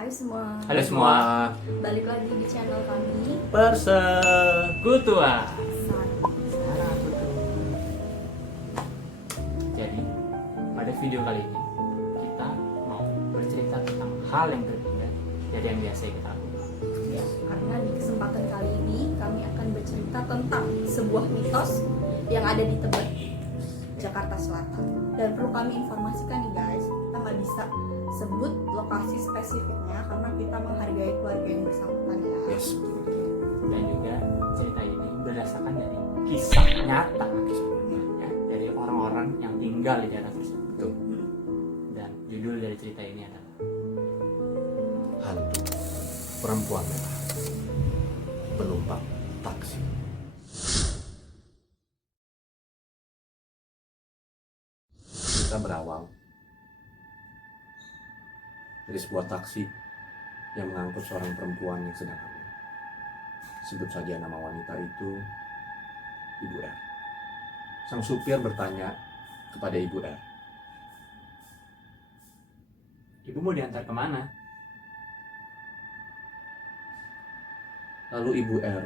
Hai semua. Halo semua, Balik lagi di channel kami. Persekutuan. Sarah Putu. Jadi, pada video kali ini kita mau bercerita tentang hal yang berbeda dari yang biasa kita lakukan. Ya, karena di kesempatan kali ini kami akan bercerita tentang sebuah mitos yang ada di Tebet, Jakarta Selatan. Dan perlu kami informasikan nih guys, kita nggak bisa sebut lokasi spesifiknya karena kita menghargai keluarga yang bersangkutan ya. Yes, Dan juga cerita ini berdasarkan dari kisah nyata ya, dari orang-orang yang tinggal di daerah tersebut. betul. Dan judul dari cerita ini adalah Hantu perempuan merah penumpang taksi. Kita berawal dari sebuah taksi yang mengangkut seorang perempuan yang sedang hamil. Sebut saja nama wanita itu Ibu R. Sang supir bertanya kepada Ibu R, ibu mau diantar kemana? lalu Ibu R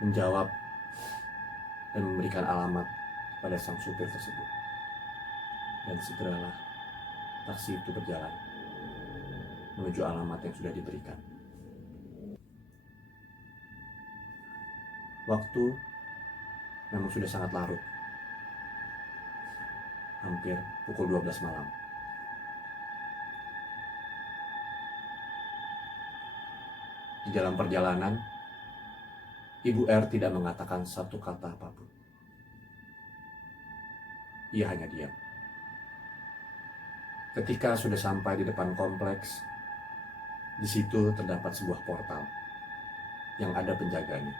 menjawab dan memberikan alamat pada sang supir tersebut. Dan segeralah taksi itu berjalan menuju alamat yang sudah diberikan. Waktu memang sudah sangat larut, hampir pukul 12 malam. Di dalam perjalanan, Ibu R tidak mengatakan satu kata apapun. Ia hanya diam. Ketika sudah sampai di depan kompleks, di situ terdapat sebuah portal yang ada penjaganya.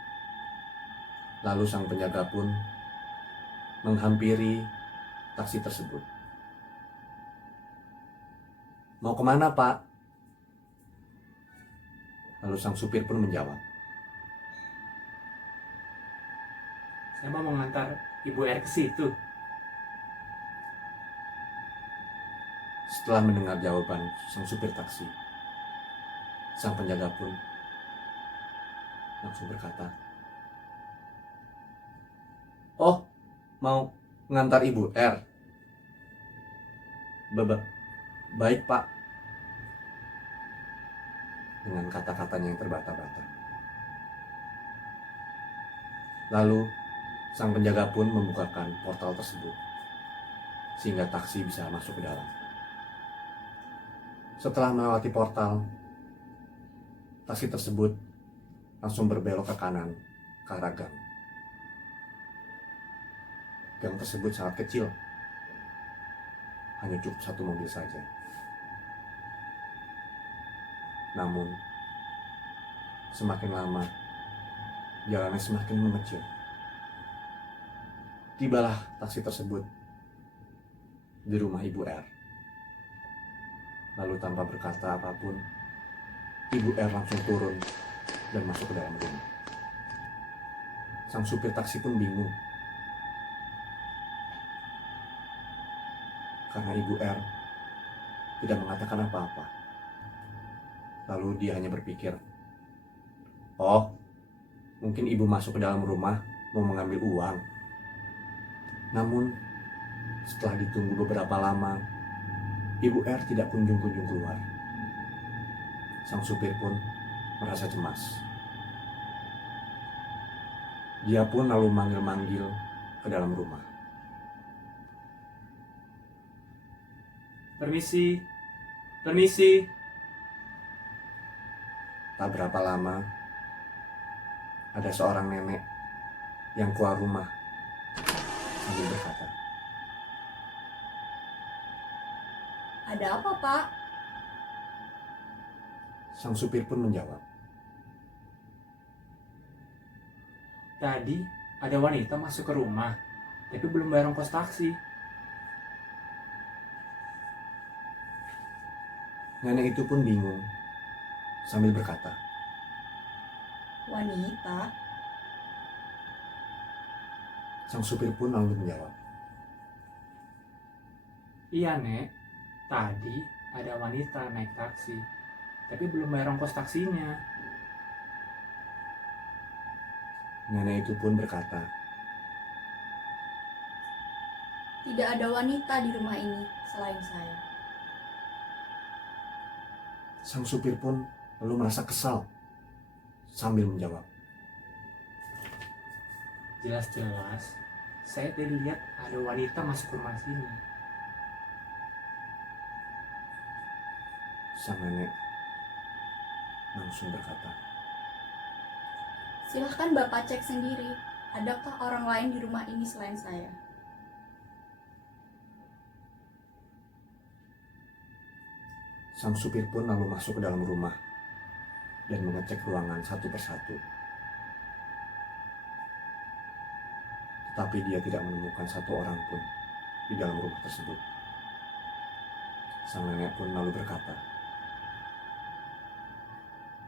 Lalu sang penjaga pun menghampiri taksi tersebut. Mau kemana, Pak? Lalu sang supir pun menjawab, Saya mau mengantar ibu R ke situ. Setelah mendengar jawaban sang supir taksi, sang penjaga pun langsung berkata, "Oh, mau mengantar Ibu R? Baik, Pak." Dengan kata-katanya yang terbata-bata. Lalu, sang penjaga pun membukakan portal tersebut, sehingga taksi bisa masuk ke dalam. Setelah melewati portal, taksi tersebut langsung berbelok ke kanan ke arah gang. Gang tersebut sangat kecil, hanya cukup satu mobil saja. Namun, semakin lama, jalannya semakin mengecil. Tibalah taksi tersebut di rumah Ibu R. Lalu tanpa berkata apapun, Ibu R langsung turun dan masuk ke dalam rumah. Sang supir taksi pun bingung, karena Ibu R tidak mengatakan apa-apa. Lalu dia hanya berpikir, oh, mungkin ibu masuk ke dalam rumah mau mengambil uang. Namun, setelah ditunggu beberapa lama, Ibu R tidak kunjung-kunjung keluar. Sang supir pun merasa cemas. Dia pun lalu manggil-manggil ke dalam rumah. Permisi, permisi. Tak berapa lama, ada seorang nenek yang keluar rumah sambil berkata, Ada apa, Pak? sang supir pun menjawab, Tadi ada wanita masuk ke rumah, tapi belum bayar ongkos taksi. nenek itu pun bingung sambil berkata, Wanita? sang supir pun lalu menjawab, Iya, Nek. Tadi ada wanita naik taksi, tapi belum bayar ongkos taksinya. Nenek itu pun berkata, Tidak ada wanita di rumah ini selain saya. sang supir pun lalu merasa kesal sambil menjawab, Jelas-jelas saya tadi lihat ada wanita masuk rumah sini. sang nenek langsung berkata, Silahkan Bapak cek sendiri, adakah orang lain di rumah ini selain saya? sang supir pun lalu masuk ke dalam rumah dan mengecek ruangan satu persatu. Tetapi dia tidak menemukan satu orang pun di dalam rumah tersebut. Sang nenek pun lalu berkata,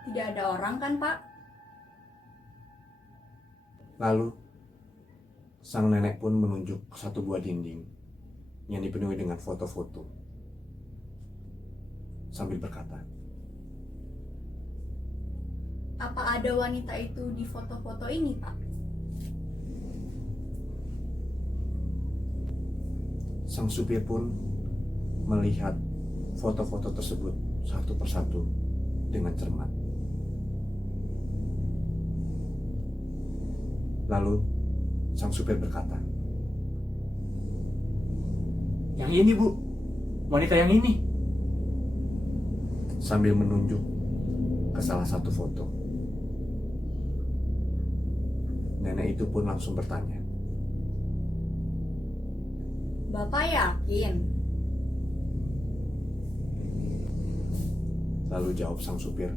Tidak ada orang kan Pak? lalu sang nenek pun menunjuk ke satu buah dinding yang dipenuhi dengan foto-foto sambil berkata, Apa ada wanita itu di foto-foto ini Pak? sang supir pun melihat foto-foto tersebut satu persatu dengan cermat. Lalu sang supir berkata, Yang ini Bu, wanita yang ini. sambil menunjuk ke salah satu foto. Nenek itu pun langsung bertanya, Bapak yakin? lalu jawab sang supir,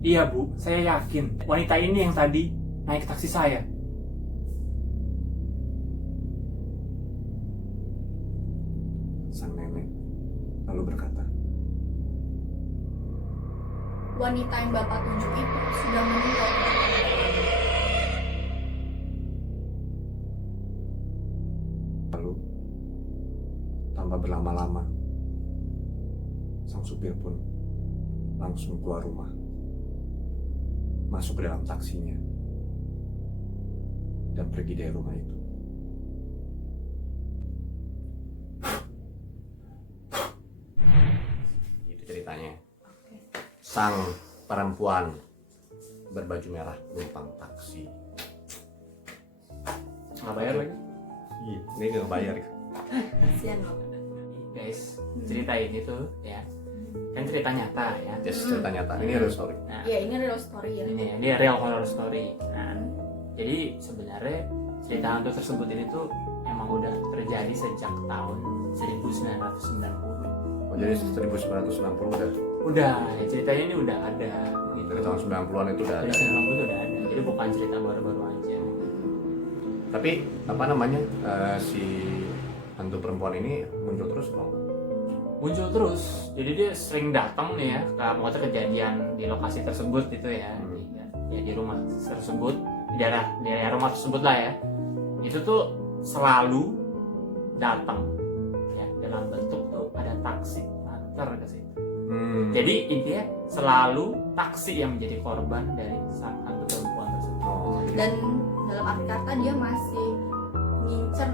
Iya Bu, saya yakin wanita ini yang tadi naik taksi saya. sang nenek lalu berkata, Wanita yang Bapak tunjuk itu sudah meninggal 7 tahun lalu. lalu tanpa berlama-lama sang supir pun langsung keluar rumah, masuk ke dalam taksinya, dan pergi dari rumah itu. Itu ceritanya. Sang perempuan berbaju merah numpang taksi. Nggak bayar lagi. Ini nggak bayar. Kasian loh. Guys, cerita ini tuh ya, kan cerita nyata ya. Just cerita nyata. Ini real story. Nah, Ya ini real story ya. ini real horror story. Nah, jadi sebenarnya cerita hantu tersebut ini tuh emang udah terjadi sejak tahun 1990. Oh, jadi 1990 Udah, ceritanya ini udah ada gitu. dari tahun 90-an itu udah Dari ada. 90 itu udah ada. Jadi bukan cerita baru-baru aja. Tapi apa namanya si hantu perempuan ini muncul terus kok? Muncul terus. Jadi dia sering datang nih ya ke pokoknya kejadian di lokasi tersebut gitu ya. Ya di rumah tersebut, di daerah rumah tersebut lah ya. Itu tuh selalu datang ya dalam bentuk tuh ada taksi antar ke situ. Jadi intinya selalu taksi yang menjadi korban dari sang hantu perempuan tersebut. Oh, Dan dalam arti kata dia masih ngincer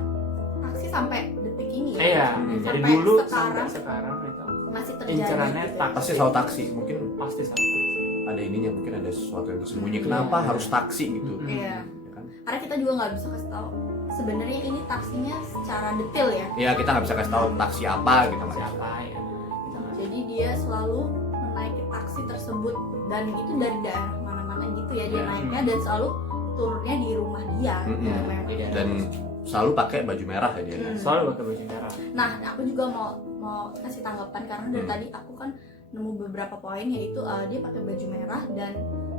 taksi sampai detik ini ya. Iya, jadi Sampai dulu sekarang sampai sekarang itu masih terjadi. incerannya gitu. taksi. pasti selalu taksi. Mungkin Pasti selalu taksi. ada ininya, mungkin ada sesuatu yang tersembunyi. Iya. Kenapa harus taksi gitu? Iya. Ya kan? Karena kita juga nggak bisa kasih tahu sebenarnya ini taksinya secara detail ya. Ya kita nggak bisa kasih tahu taksi apa gitu Mas. Siapa ya? Kita nggak Jadi dia selalu menaiki taksi tersebut dan itu dari daerah mana-mana gitu ya dia Iya. naiknya dan selalu turunnya di rumah dia. Mm-mm. gitu, Iya, memang. di daerah Dan selalu pakai baju merah ya dia. selalu pakai baju merah. Nah, aku juga mau kasih tanggapan karena dari tadi aku kan nemu beberapa poin yaitu dia pakai baju merah dan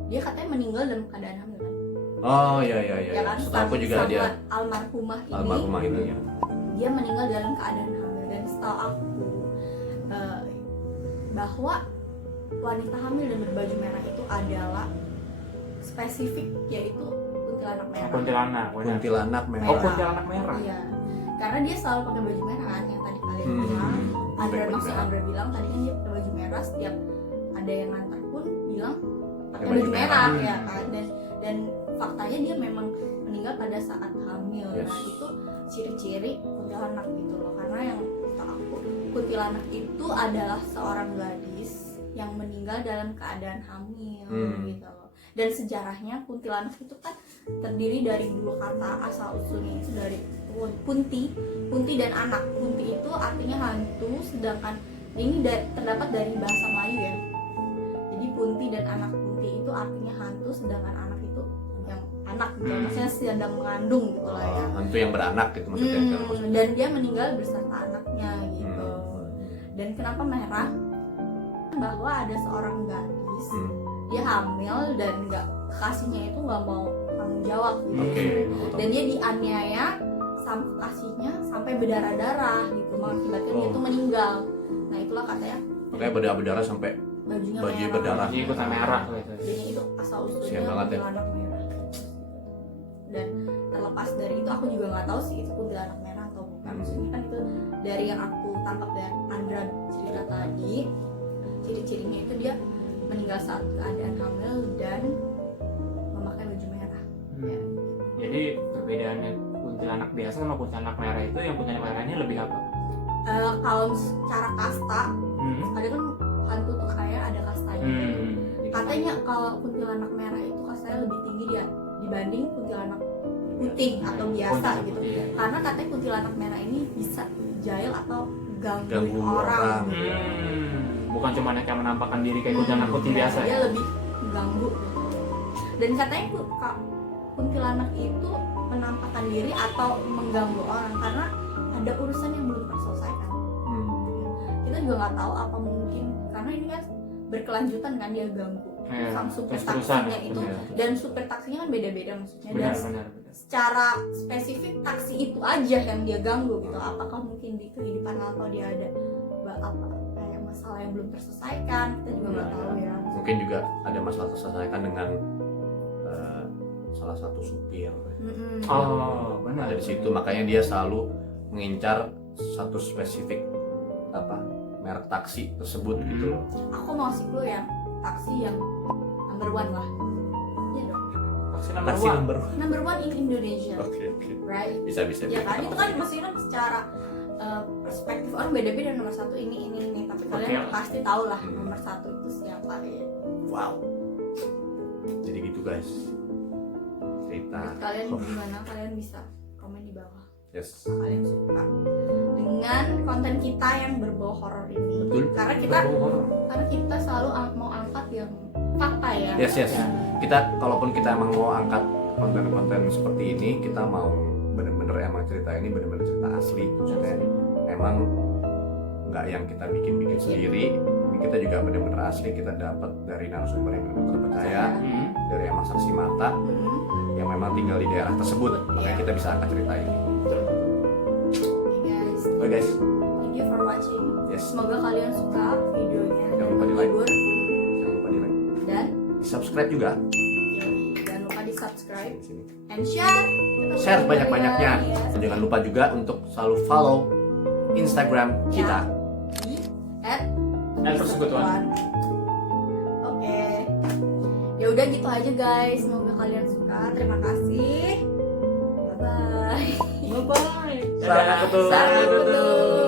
dia katanya meninggal dalam keadaan hamil kan. Oh iya. Ya kan? Setahu aku juga Sama dia almarhumah ini almarhumah ini. Iya. dia meninggal dalam keadaan hamil dan setahu aku bahwa wanita hamil dan berbaju merah itu adalah spesifik yaitu kuntilanak merah. Kuntilanak, benar. Kuntilanak merah. Oh, kuntilanak merah. Iya. Karena dia selalu pakai baju merah kan yang tadi kalian bilang, Pakai baju merah. Andra bilang tadi kan dia pakai baju merah, setiap ada yang nganter pun bilang pakai baju baju merah merah. ya kan, dan faktanya dia memang meninggal pada saat hamil. Yes. Nah itu ciri-ciri kuntilanak gitu loh, karena yang kata aku kuntilanak itu adalah seorang gadis yang meninggal dalam keadaan hamil gitu loh. Dan sejarahnya kuntilanak itu kan terdiri dari dua kata, asal usulnya itu dari punti dan anak. Punti itu artinya hantu, sedangkan ini terdapat dari bahasa Melayu ya. Jadi punti dan anak. Punti itu artinya hantu, sedangkan anak itu yang anak gitu, maksudnya sedang mengandung gitu lah ya. Hantu yang beranak gitu maksudnya. Dan dia meninggal beserta anaknya gitu. Dan kenapa merah? Bahwa ada seorang gadis, dia hamil dan kekasihnya itu nggak mau tanggung jawab gitu. Oke. Dan dia dianiaya sama kekasihnya sampai berdarah-darah gitu, mengakibatkan dia tuh meninggal. Nah itulah katanya Makanya berdarah sampai bajunya bajunya merah. berdarah. Jadi ikutan merah gitu. Jadi itu asal Kasian usulnya banget ya. kuntilanak merah. Dan terlepas dari itu aku juga nggak tahu sih itu kuntilanak merah atau bukan. Maksudnya kan itu dari yang aku tangkap dari Andra cerita tadi, ciri-cirinya itu dia meninggal saat keadaan hamil dan memakai baju merah. Ya. Jadi perbedaannya kuntilanak biasa sama kuntilanak merah itu, yang kuntilanak merahnya lebih apa? Kalau secara kasta, ada kan hantu tuh kayak ada kastanya. Katanya kalau kuntilanak merah itu kastanya lebih tinggi dia dibanding kuntilanak putih atau biasa gitu. Iya. Karena katanya kuntilanak merah ini bisa jail atau Ganggu gangguin orang. orang. Bukan cuma yang menampakkan diri kayak kuntilanak putih biasa Dia ya? lebih ganggu gitu. Dan katanya kuntilanak itu menampakkan diri atau mengganggu orang karena ada urusan yang belum terselesaikan. Kita juga nggak tahu apa mungkin karena ini kan berkelanjutan kan dia ganggu. Iya, Sang supir terus-terusan taksinya ya, itu benar. dan supir taksinya kan beda-beda maksudnya, dan Benar. secara spesifik taksi itu aja yang dia ganggu gitu. Apakah mungkin di kehidupan lampau dia ada apa kayak masalah yang belum terselesaikan, kita juga nggak tahu ya. Mungkin juga ada masalah terselesaikan dengan salah satu supir. Oh, benar. Ada di situ, makanya dia selalu mengincar satu spesifik merek taksi tersebut gitu. Aku mau kasih clue yang taksi yang number one lah. Iya dong. Taksi nomor Taksi one. number Number one in Indonesia, Oke. right? Bisa. Ya kan itu kan maksudnya kan secara perspektif orang beda-beda, nomor satu ini. Tapi kalian Oke. pasti tahu lah nomor satu itu siapa ya. Wow. Jadi gitu guys. Cerita. Menurut kalian gimana? Kalian bisa komen di bawah. Yes. Apa kalian suka dengan konten kita yang berbau horor ini? Betul. Karena kita selalu mau angkat yang fakta ya. Yes. Kita kalaupun kita emang mau angkat konten-konten seperti ini, kita mau bener-bener emang cerita ini bener-bener cerita asli. Maksudnya emang nggak yang kita bikin-bikin sendiri. Ini kita juga bener-bener asli, kita dapat dari narasumber yang bener-bener terpercaya, dari emang saksi mata yang memang tinggal di daerah tersebut. Makanya kita bisa angkat cerita ini. Oke guys, Oke guys. thank you for watching. Yes. Semoga kalian suka videonya. Jangan lupa di like. menghibur. Jangan lupa di like. Dan Di subscribe juga. jangan lupa di subscribe Sini. and share. Share banyak-banyaknya. Yes. Dan jangan lupa juga untuk selalu follow Instagram kita. Di @persekutuan. Oke. Ya udah gitu aja guys. Semoga kalian suka. Terima kasih. Bye bye. Bye bye. Sarang kutu. Sarang kutu.